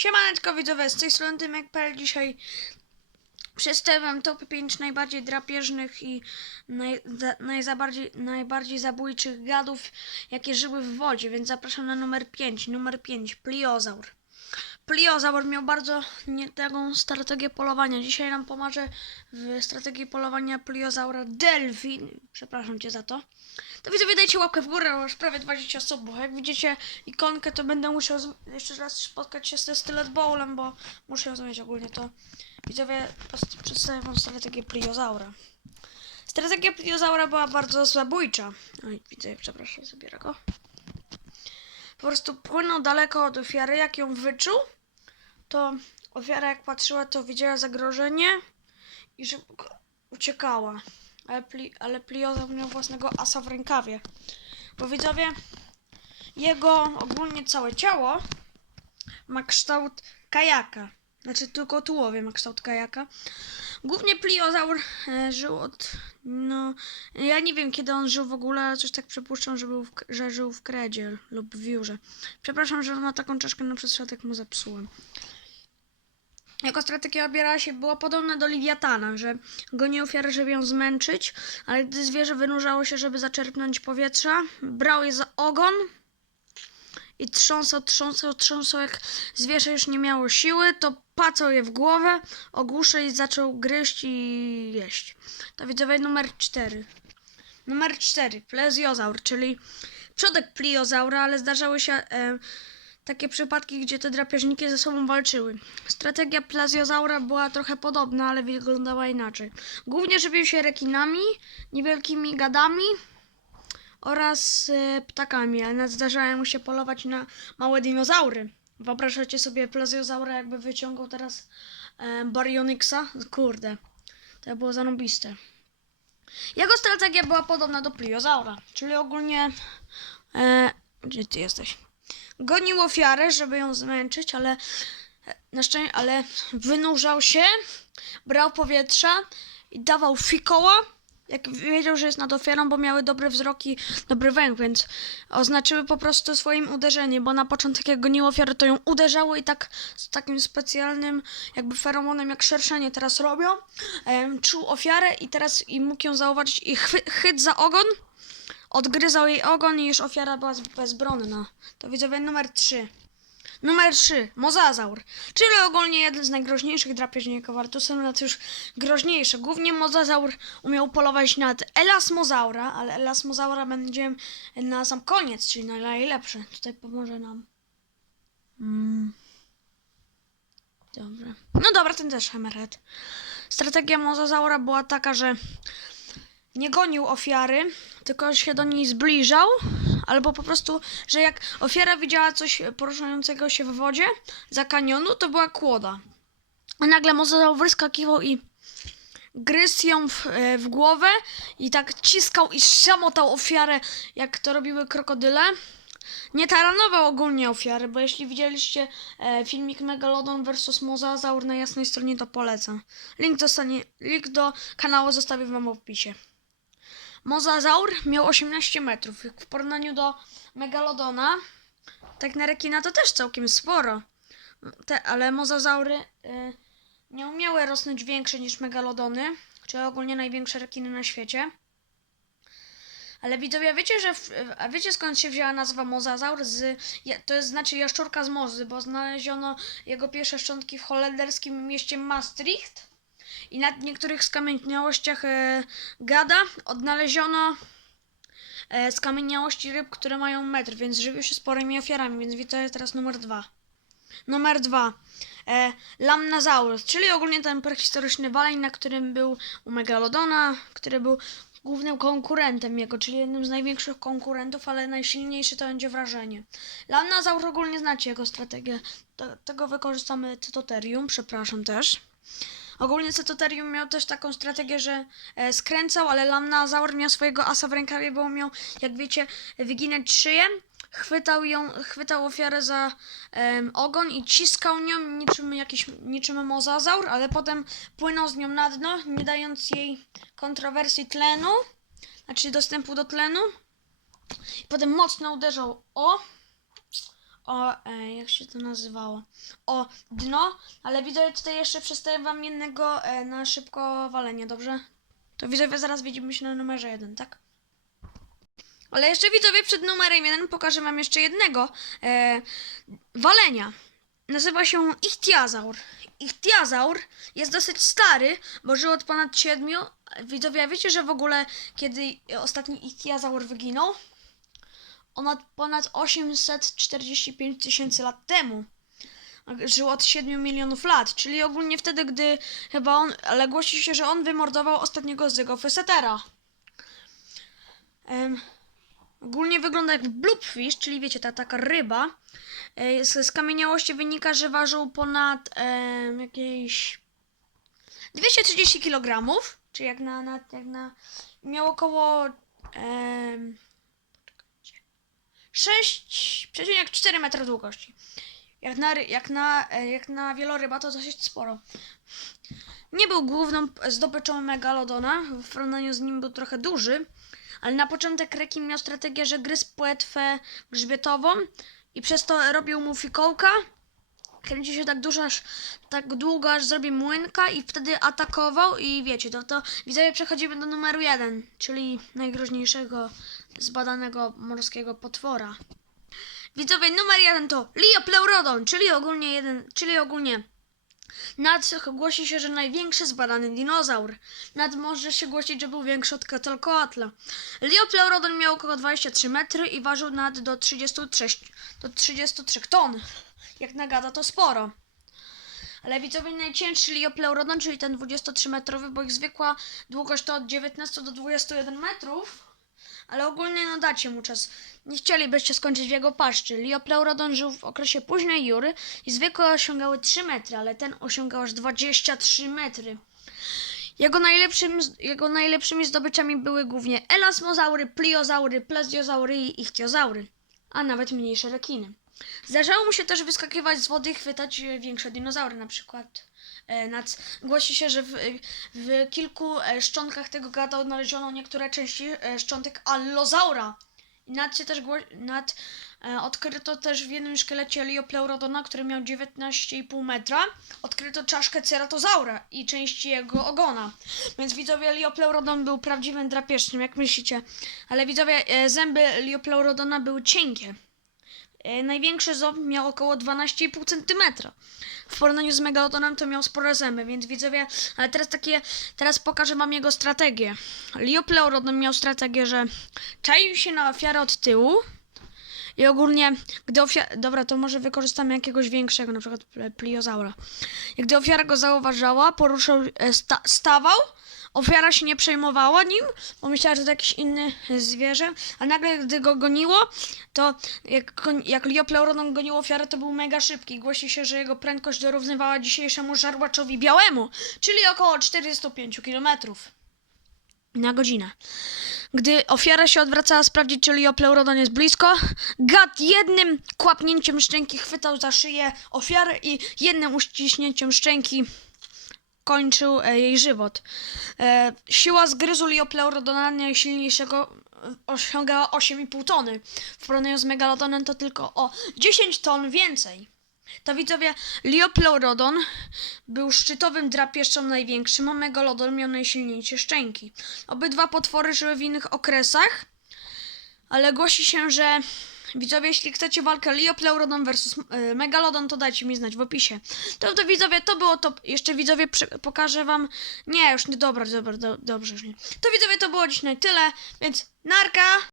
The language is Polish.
Siemaneczko widzowie, z tej strony Tymek.pl Dzisiaj przedstawiam top 5 najbardziej drapieżnych i naj, za, najzabardziej, najbardziej zabójczych gadów, jakie żyły w wodzie, więc zapraszam na numer 5. Numer 5, Pliozaur. Pliozaur miał bardzo nie taką strategię polowania. Dzisiaj nam pomoże w strategii polowania Pliozaura Delfin. Przepraszam cię za to. To widzowie dajcie łapkę w górę, bo już prawie 20 osób. Jak widzicie ikonkę, to będę musiał z- jeszcze raz spotkać się ze Stylet Bowlem, bo muszę ją ogólnie to. Widzowie, przedstawię wam strategię Pliozaura. Strategia Pliozaura była bardzo zabójcza. Oj, widzę, przepraszam, zabiorę go. Po prostu płynął daleko od ofiary, jak ją wyczuł, to ofiara jak patrzyła, to widziała zagrożenie i szybko uciekała. Ale, pli, ale Pliozaur miał własnego asa w rękawie. Bo widzowie, jego ogólnie całe ciało ma kształt kajaka. Znaczy tylko tułowie ma kształt kajaka. Głównie pliozaur e, żył od. No. Ja nie wiem kiedy on żył w ogóle, ale coś tak przypuszczam, że, był w, że żył w kredzie lub w wiórze. Przepraszam, że ma taką czaszkę na przypadek mu zepsułem. Jako strategia obierała się, była podobna do Liwiatana, że goni ofiarę, żeby ją zmęczyć, ale gdy zwierzę wynurzało się, żeby zaczerpnąć powietrza, brał je za ogon i trząsał, trząsał, trząsał, jak zwierzę już nie miało siły, to pacał je w głowę, ogłuszał i zaczął gryźć i jeść. To widzowie numer 4. Numer 4, plezjozaur, czyli przodek pliozaura, ale zdarzały się e, takie przypadki, gdzie te drapieżniki ze sobą walczyły. Strategia plezjozaura była trochę podobna, ale wyglądała inaczej. Głównie żywił się rekinami, niewielkimi gadami, oraz e, ptakami, ale zdarzało mu się polować na małe dinozaury. Wyobrażacie sobie plezjozaura jakby wyciągał teraz e, Baryonyxa? Kurde, to było zanobiste. Jego strategia była podobna do pliozaura, czyli ogólnie... E, gdzie ty jesteś? Gonił ofiarę, żeby ją zmęczyć, ale na szczęście, ale wynurzał się, brał powietrza i dawał fikoła, jak wiedział, że jest nad ofiarą, bo miały dobry wzrok i dobry węch, więc oznaczyły po prostu swoim uderzeniem, bo na początek jak goniło ofiarę, to ją uderzało i tak z takim specjalnym jakby feromonem, jak szerszenie teraz robią, czuł ofiarę i teraz i mógł ją zauważyć i chwy, chyt za ogon, odgryzał jej ogon i już ofiara była bezbronna. To widzowie numer 3. Numer 3. Mozazaur. Czyli ogólnie jeden z najgroźniejszych drapieżników, tu są nawet już groźniejsze. Głównie mozazaur umiał polować nad elasmozaura, ale elasmozaura będzie na sam koniec, czyli na najlepszy. Tutaj pomoże nam. Mm. Dobra. No dobra, ten też Hammerhead. Strategia mozazaura była taka, że nie gonił ofiary, tylko się do niej zbliżał, albo po prostu, że jak ofiara widziała coś poruszającego się w wodzie za kanionu, to była kłoda. A nagle mozazaur wyskakiwał i gryzł ją w, e, w głowę i tak ciskał i szamotał ofiarę, jak to robiły krokodyle. Nie taranował ogólnie ofiary, bo jeśli widzieliście e, filmik Megalodon vs Mozazaur na jasnej stronie, to polecam. Link, dostanie, link do kanału zostawię wam w opisie. Mozazaur miał 18 metrów. W porównaniu do Megalodona, tak na rekina to też całkiem sporo. Te, ale mozazaury y, nie umiały rosnąć większe niż megalodony, czyli ogólnie największe rekiny na świecie. Ale widzowie, wiecie, że w, a wiecie skąd się wzięła nazwa mozazaur? Z, to jest znaczy jaszczurka z mozy, bo znaleziono jego pierwsze szczątki w holenderskim mieście Maastricht. I na niektórych skamieniałościach e, gada odnaleziono e, skamieniałości ryb, które mają metr, więc żywił się sporymi ofiarami, więc widzę teraz numer dwa. Numer dwa. E, Lamnazaurus, czyli ogólnie ten prehistoryczny waleń, na którym był u Megalodona, który był głównym konkurentem jego, czyli jednym z największych konkurentów, ale najsilniejszy to będzie wrażenie. Lamnazaur ogólnie znacie jego strategię. Do tego wykorzystamy Cytoterium, przepraszam też. Ogólnie Cetoterium miał też taką strategię, że e, skręcał, ale Lamnazaur miał swojego asa w rękawie, bo miał, jak wiecie, wyginać szyję. Chwytał ją, chwytał ofiarę za ogon i ciskał nią niczym jakiś, niczym mozazaur, ale potem płynął z nią na dno, nie dając jej kontrowersji tlenu, znaczy dostępu do tlenu. Potem mocno uderzał o, o, e, jak się to nazywało, o dno, ale widzowie tutaj jeszcze przedstawię wam jednego e, na szybko walenie, dobrze? To widzowie zaraz widzimy się na numerze jeden, tak? Ale jeszcze widzowie przed numerem jeden pokażę wam jeszcze jednego e, walenia. Nazywa się Ichtiazaur. Ichtiazaur jest dosyć stary, bo żył od ponad 7. Widzowie, a wiecie, że w ogóle kiedy ostatni Ichtiazaur wyginął? Ponad 845 tysięcy lat temu. Żył od 7 milionów lat, czyli ogólnie wtedy, gdy chyba on, ale głosi się, że on wymordował ostatniego Zygofysetera. Em, ogólnie wygląda jak bloopfish, czyli wiecie, ta taka ryba. E, Z, z kamieniałości wynika, że ważył ponad jakieś 230 kg, czyli jak na, na, jak na miał około 6,4 metra długości. Jak na, jak, na, e, jak na wieloryba to dosyć sporo. Nie był główną zdobyczą megalodona, w porównaniu z nim był trochę duży, ale na początek rekin miał strategię, że gryzł płetwę grzbietową i przez to robił mu fikołka. Kręci się tak dużo, aż, tak długo, aż zrobi młynka i wtedy atakował i wiecie, to, to widzowie przechodzimy do numeru jeden, czyli najgroźniejszego zbadanego morskiego potwora. Widzowie, numer jeden to Liopleurodon, czyli ogólnie jeden, czyli ogólnie nad głosi się, że największy zbadany dinozaur. Nad może się głosić, że był większy od Quetzalcoatla. Liopleurodon miał około 23 metry i ważył nad do 33, do 33 ton. Jak nagada to sporo. Ale widzowie najcięższy Liopleurodon, czyli ten 23-metrowy, bo ich zwykła długość to od 19 do 21 metrów. Ale ogólnie no dacie mu czas. Nie chcielibyście skończyć w jego paszczy. Liopleurodon żył w okresie późnej jury i zwykle osiągały 3 metry, ale ten osiągał aż 23 metry. Jego, najlepszym, jego najlepszymi zdobyczami były głównie elasmozaury, pliozaury, pleziozaury i ichtiozaury, a nawet mniejsze rekiny. Zdarzało mu się też wyskakiwać z wody i chwytać e, większe dinozaury, na przykład. E, Nad, głosi się, że w, w kilku e, szczątkach tego gada odnaleziono niektóre części e, szczątek allozaura. I nad się też nad, e, odkryto też w jednym szkielecie Liopleurodona, który miał 19,5 metra, odkryto czaszkę ceratozaura i części jego ogona. Więc widzowie Liopleurodon był prawdziwym drapieżcem, jak myślicie. Ale widzowie, e, zęby Liopleurodona były cienkie. E, Największy ząb miał około 12,5 cm. W porównaniu z megalodonem to miał spore zęby, więc widzowie, ale teraz takie, teraz pokażę wam jego strategię. Liopleurodon miał strategię, że czaił się na ofiarę od tyłu i ogólnie, gdy ofiara, dobra, to może wykorzystamy jakiegoś większego, na przykład pliozaura. I gdy ofiara go zauważała, poruszał, e, sta, stawał, ofiara się nie przejmowała nim, bo myślała, że to jakiś inny zwierzę, a nagle, gdy go goniło, to jak, jak Liopleurodon gonił ofiarę, to był mega szybki. Głosi się, że jego prędkość dorównywała dzisiejszemu żarłaczowi białemu, czyli około 405 km na godzinę. Gdy ofiara się odwracała sprawdzić, czy Liopleurodon jest blisko, gad jednym kłapnięciem szczęki chwytał za szyję ofiary i jednym uściśnięciem szczęki kończył e, jej żywot. E, siła zgryzu Liopleurodona najsilniejszego e, osiągała 8,5 tony. W porównaniu z megalodonem to tylko o 10 ton więcej. To widzowie, Liopleurodon był szczytowym drapieżcą największym, a megalodon miał najsilniejsze szczęki. Obydwa potwory żyły w innych okresach, ale głosi się, że widzowie, jeśli chcecie walkę Liopleurodon versus e, Megalodon, to dajcie mi znać w opisie. To, to widzowie, to było to. Jeszcze widzowie pokażę wam. Nie, już nie, dobra, dobra, do, dobrze już nie. To widzowie, to było dziś na tyle, więc narka!